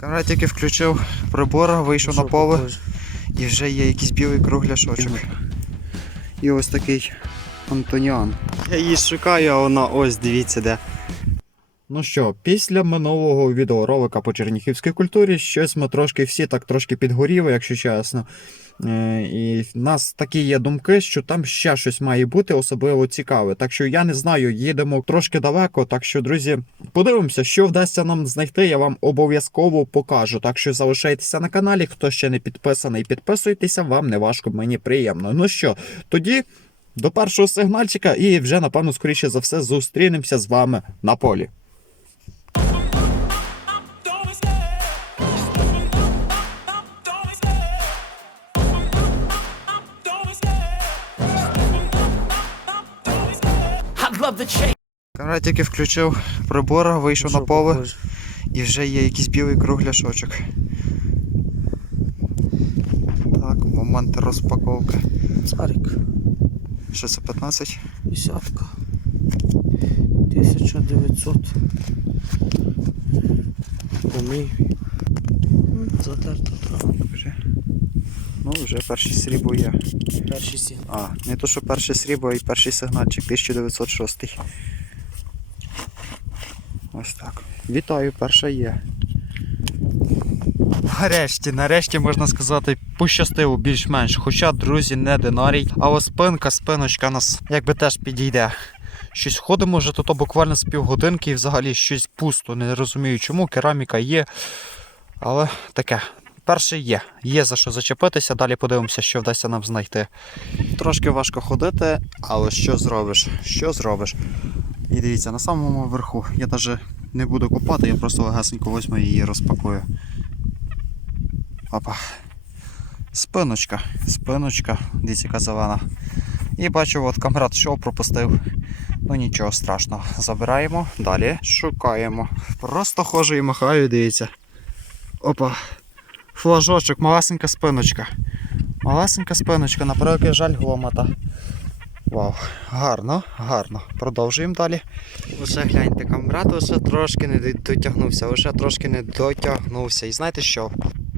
Камера тільки включив прибор, вийшов на поле і вже є якийсь білий кругляшочок. І ось такий Антоніан. Я її шукаю, а вона ось дивіться де. Ну що, після минулого відеоролика по черніхівській культурі, щось ми трошки всі так трошки підгоріли, якщо чесно. Е, І в нас такі є думки, що там ще щось має бути особливо цікаве. Так що я не знаю, їдемо трошки далеко. Так що, друзі, подивимося, що вдасться нам знайти. Я вам обов'язково покажу. Так що залишайтеся на каналі. Хто ще не підписаний, підписуйтеся, вам не важко, мені приємно. Ну що, тоді до першого сигнальчика, і вже напевно, скоріше за все, зустрінемося з вами на полі. Камера тільки включив прибор, вийшов на поле і вже є якийсь білий кругляшочок. Так, момент розпаковки. Царик, Що це 15? десятка. 1900. Помий. Затерта трава. Ну, вже перший срібло є. Перший сін. А, не то, що перше срібло, а й перший сигнальчик 1906. Ось так. Вітаю, перша є. Нарешті, нарешті можна сказати, пощастило більш-менш. Хоча, друзі, не динарій. Але спинка, спиночка нас якби теж підійде. Щось ходимо вже тут буквально з півгодинки і взагалі щось пусто. Не розумію чому. Кераміка є. Але таке. Перше є. Є за що зачепитися, далі подивимося, що вдасться нам знайти. Трошки важко ходити, але що зробиш? Що зробиш? І дивіться, на самому верху я навіть не буду купати, я просто легесенько возьму і її розпакую. Опа. Спиночка, спиночка, дивіться, яка зелена. І бачу, от камрад шов пропустив. Ну нічого страшного. Забираємо, далі шукаємо. Просто ходжу і махаю, дивіться. Опа. Флажочок, малесенька спиночка. Малесенька спиночка, на жаль гломата. Вау, гарно, гарно. Продовжуємо далі. Лише гляньте, камрад лише трошки не дотягнувся, лише трошки не дотягнувся. І знаєте що?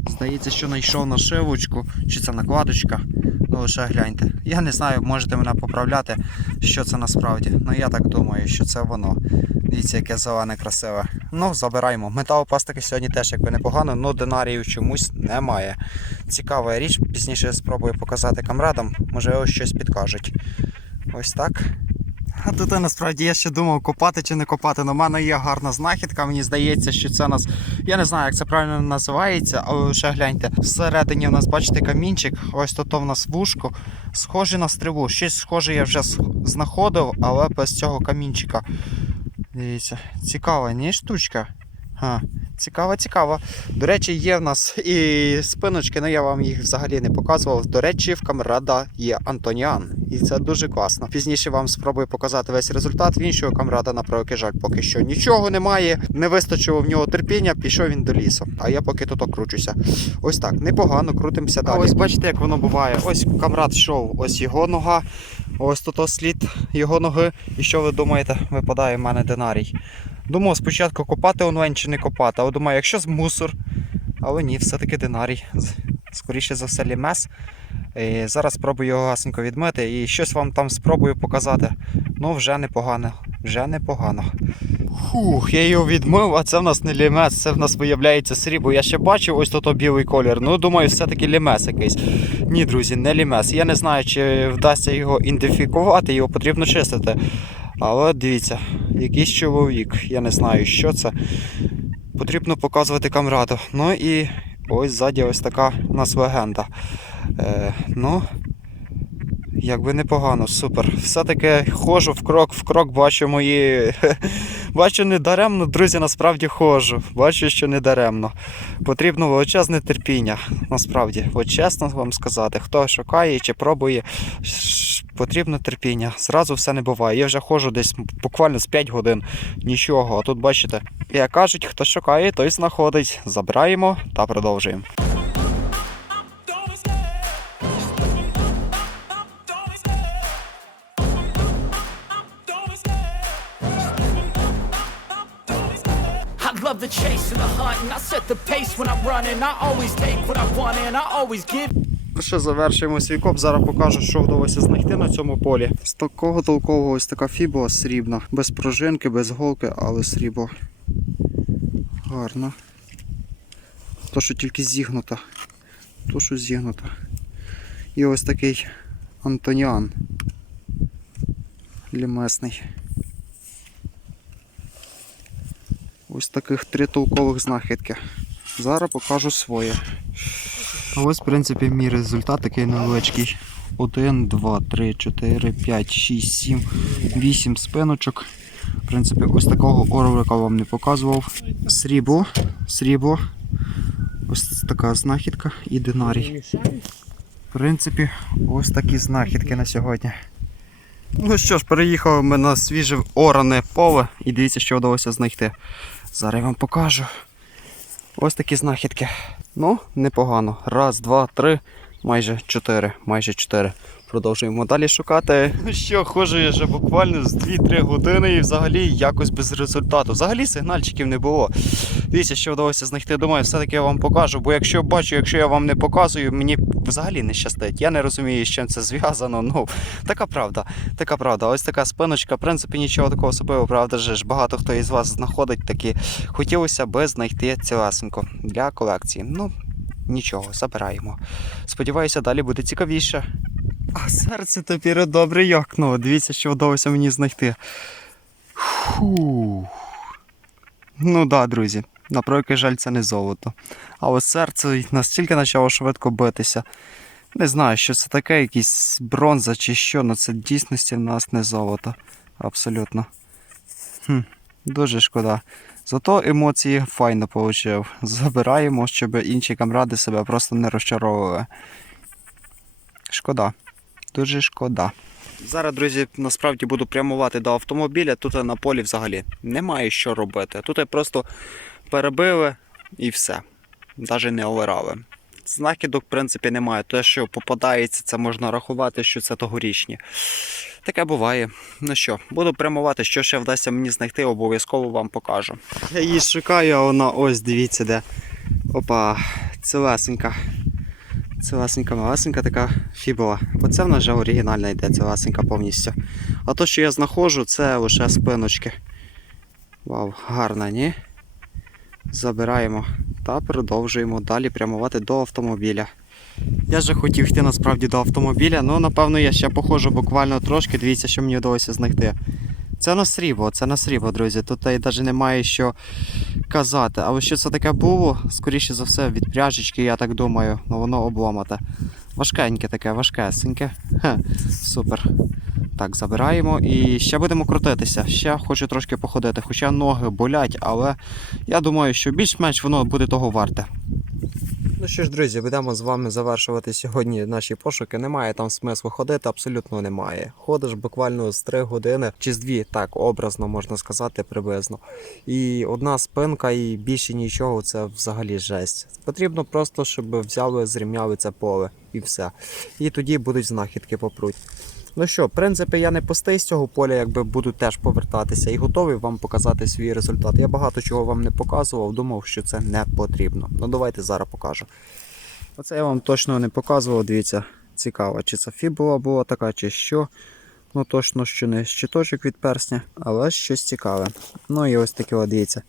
Здається, що знайшов нашивочку, чи це накладочка. Ну лише гляньте. Я не знаю, можете мене поправляти, що це насправді. Ну я так думаю, що це воно. Дивіться, яке зелене красиве. Ну, забираємо. Металопластики сьогодні теж якби непогано, але динарію чомусь немає. Цікава річ, пізніше спробую показати камрадам, можливо, щось підкажуть. Ось так. А тут насправді я ще думав, копати чи не копати. але в мене є гарна знахідка. Мені здається, що це нас. Я не знаю, як це правильно називається, але ще гляньте. Всередині в нас, бачите, камінчик. Ось тут в нас вушко. Схоже на стрілу. Щось схоже я вже знаходив, але без цього камінчика. Дивіться, цікава, ні штучка. Ха, цікаво, цікаво. До речі, є в нас і спиночки, але я вам їх взагалі не показував. До речі, в камрада є Антоніан. І це дуже класно. Пізніше вам спробую показати весь результат. В іншого камрада, на превеликий жаль, поки що нічого немає. Не вистачило в нього терпіння, пішов він до лісу. А я поки тут окручуся. Ось так, непогано, крутимося далі. ось бачите, як воно буває. Ось камрад йшов, ось його нога. Ось тут ось слід його ноги. І що ви думаєте, випадає в мене динарій. Думав спочатку копати онлайн чи не копати, але думаю, якщо з мусор. Але ні, все-таки динарій. Скоріше за все, лімес. І зараз спробую його гасенько відмити і щось вам там спробую показати. Ну, вже непогано, вже непогано. Фух, я його відмив, а це в нас не лімес, це в нас виявляється срібло. Я ще бачив ось тут білий колір. Ну, думаю, все-таки лімес якийсь. Ні, друзі, не лімес. Я не знаю, чи вдасться його ідентифікувати, його потрібно чистити. Але дивіться, якийсь чоловік, я не знаю, що це. Потрібно показувати камраду. Ну і ось ззаді ось така у нас легенда. Е, ну, якби непогано, супер. Все-таки ходжу в крок, в крок бачу мої. Бачу не даремно, друзі, насправді ходжу. Бачу, що не даремно. Потрібно величезне терпіння. Насправді, от чесно вам сказати, хто шукає чи пробує, потрібно терпіння. Зразу все не буває. Я вже ходжу десь буквально з 5 годин. Нічого. А тут бачите, як кажуть, хто шукає, той знаходить. Забираємо та продовжуємо. The chase and the hunt, and I set the pace when I'm running. I always take what I want and I always give. Ще завершуємо свій коп. Зараз покажу, що вдалося знайти на цьому полі. З такого толкового ось така фібула срібна. Без пружинки, без голки, але срібло. Гарно. То, що тільки зігнута. То, що зігнута. І ось такий Антоніан. Лімесний. Ось таких три толкових знахідки. Зараз покажу своє. Ось, в принципі, мій результат такий невеличкий. 1, 2, 3, 4, 5, 6, 7, 8 спиночок. В принципі, ось такого орлика вам не показував. Срібло, срібло. Ось така знахідка і динарій. В принципі, ось такі знахідки на сьогодні. Ну що ж, переїхали ми на свіже оране поле і дивіться, що вдалося знайти. Зараз я вам покажу. Ось такі знахідки. Ну, непогано. Раз, два, три, майже чотири. Майже чотири. Продовжуємо далі шукати. Ну що, хожу я вже буквально з 2-3 години і взагалі якось без результату. Взагалі сигнальчиків не було. Дивіться, що вдалося знайти. Думаю, все-таки я вам покажу. Бо якщо бачу, якщо я вам не показую, мені взагалі не щастить. Я не розумію, з чим це зв'язано. Ну, така правда. Така правда. Ось така спиночка. В принципі, нічого такого особливого, правда ж. Багато хто із вас знаходить такі. Хотілося би знайти цілесенько для колекції. Ну, нічого, забираємо. Сподіваюся, далі буде цікавіше. А серце тепер добре йокнуло. Дивіться, що вдалося мені знайти. Фу. Ну да, друзі. На превеликий жаль, це не золото. А ось серце настільки почало швидко битися. Не знаю, що це таке, якісь бронза чи що, але це в дійсності в нас не золото. Абсолютно. Хм, дуже шкода. Зато емоції файно отримав. Забираємо, щоб інші камради себе просто не розчаровували. Шкода. Дуже шкода. Зараз, друзі, насправді буду прямувати до автомобіля. Тут на полі взагалі немає що робити. Тут я просто перебили і все. Навіть не оверали. Знахідок, в принципі, немає. Те, що попадається, це можна рахувати, що це тогорічні. Таке буває. Ну що, буду прямувати, що ще вдасться мені знайти, обов'язково вам покажу. Я її шукаю, а вона ось дивіться де. Опа, цілесенька. Цілесенька, малесенька така фібула. Оце в нас вже оригінальна йде, цілесенька повністю. А то, що я знаходжу, це лише спиночки. Вау, гарна, ні? Забираємо та продовжуємо далі прямувати до автомобіля. Я же хотів йти насправді до автомобіля, але напевно я ще походжу буквально трошки. Дивіться, що мені вдалося знайти. Це на срібло, це на срібло, друзі. Тут навіть немає що казати. Але що це таке було, скоріше за все, від пряжечки, я так думаю, ну воно обломате. Важкеньке таке, важкесеньке. Хе, супер. Так, забираємо і ще будемо крутитися. Ще хочу трошки походити, хоча ноги болять, але я думаю, що більш-менш воно буде того варте. Ну що ж, друзі, будемо з вами завершувати сьогодні наші пошуки. Немає там смислу ходити, абсолютно немає. Ходиш буквально з 3 години чи з 2, так образно можна сказати, приблизно. І одна спинка, і більше нічого це взагалі жесть. Потрібно просто, щоб взяли, зрівняли це поле і все. І тоді будуть знахідки попруть. Ну що, в принципі, я не пустий з цього поля, якби буду теж повертатися і готовий вам показати свій результат. Я багато чого вам не показував, думав, що це не потрібно. Ну давайте зараз покажу. Оце я вам точно не показував, дивіться, цікаво, чи це фібула була така, чи що. Ну точно, що не щиточок від персня, але щось цікаве. Ну і ось таке, дивіться.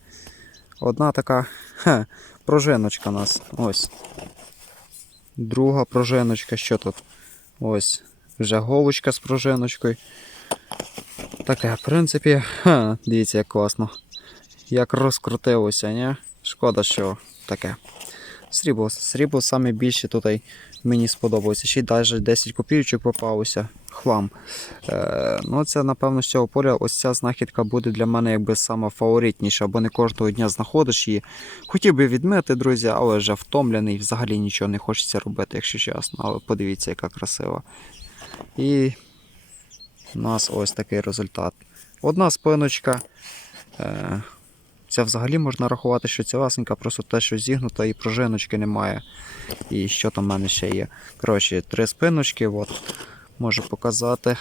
Одна така хе, пружиночка у нас. Ось. Друга пружиночка, що тут? Ось. Вже голочка з пружиночкою. Таке, в принципі, ха, дивіться, як класно. Як розкрутилося, ні? Шкода, що таке. Срібло. Срібло саме більше тут мені сподобалося. Ще й навіть 10 копійочок попалося. Хлам. Е, ну, це, напевно, з цього поля ось ця знахідка буде для мене якби сама фаворитніша, бо не кожного дня знаходиш її. Хотів би відмити, друзі, але вже втомлений, взагалі нічого не хочеться робити, якщо чесно. Але подивіться, яка красива. І у нас ось такий результат. Одна спиночка. Це взагалі можна рахувати, що цілесенька, просто те, що зігнута і пружиночки немає. І що там в мене ще є. Коротше, три спиночки, от, можу показати.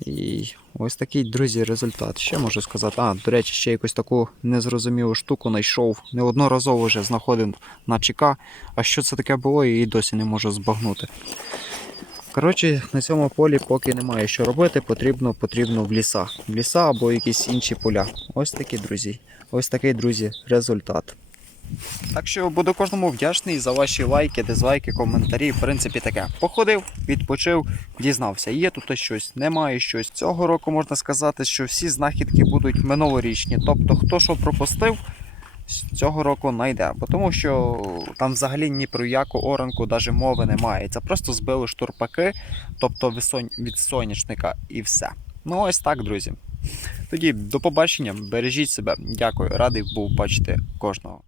І ось такий, друзі, результат. Ще можу сказати. А, до речі, ще якусь таку незрозумілу штуку знайшов. Неодноразово вже знаходив на ЧК. А що це таке було, і досі не можу збагнути. Коротше, на цьому полі поки немає що робити, потрібно, потрібно в ліса. В ліса або якісь інші поля. Ось такі, друзі. Ось такий, друзі, результат. Так що буду кожному вдячний за ваші лайки, дизлайки, коментарі. В принципі, таке. Походив, відпочив, дізнався. Є тут щось, немає щось. Цього року можна сказати, що всі знахідки будуть минулорічні. Тобто, хто що пропустив, цього року знайде. Бо тому що там взагалі ні про яку оранку навіть мови немає. Це просто збили штурпаки, тобто від сонячника і все. Ну ось так, друзі. Тоді до побачення, бережіть себе. Дякую, радий був бачити кожного.